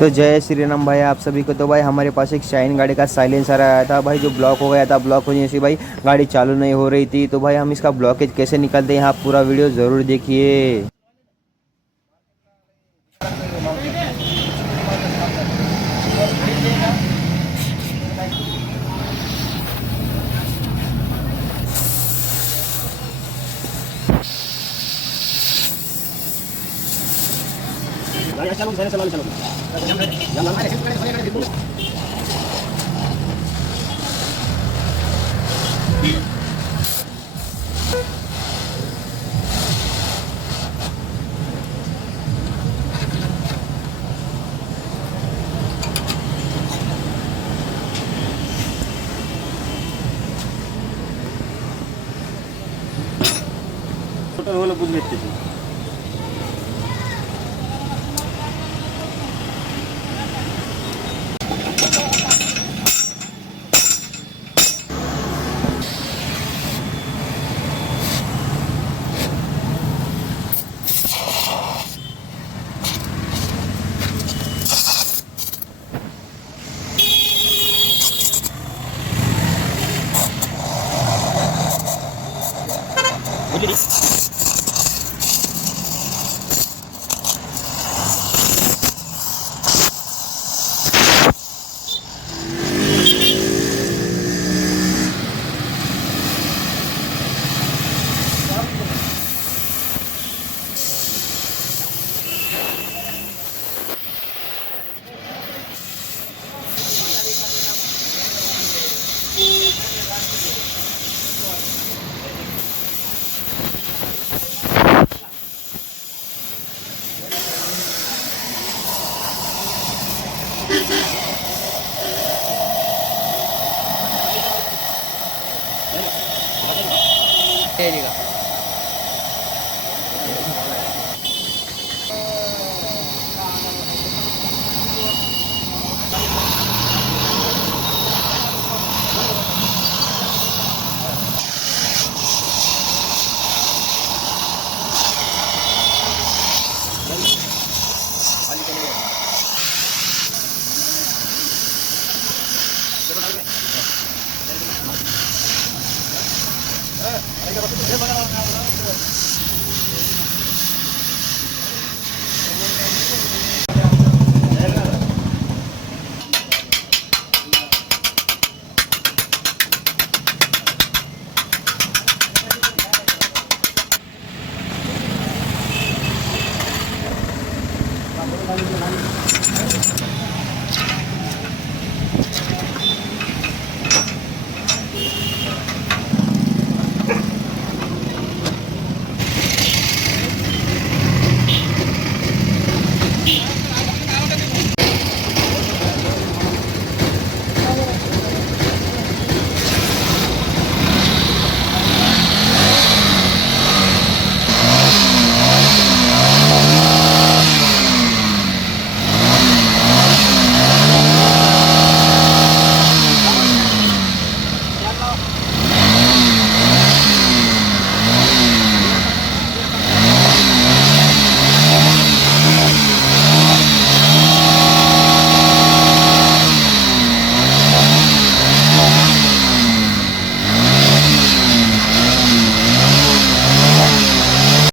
तो जय श्री राम भाई आप सभी को। तो भाई हमारे पास एक शाइन गाड़ी का साइलेंसर आया था भाई, जो ब्लॉक हो गया था। ब्लॉक होने से भाई गाड़ी चालू नहीं हो रही थी। तो भाई हम इसका ब्लॉकेज कैसे निकलते हैं, आप पूरा वीडियो ज़रूर देखिए। হলো বুঝবে কিছু বুঝলি तेरी का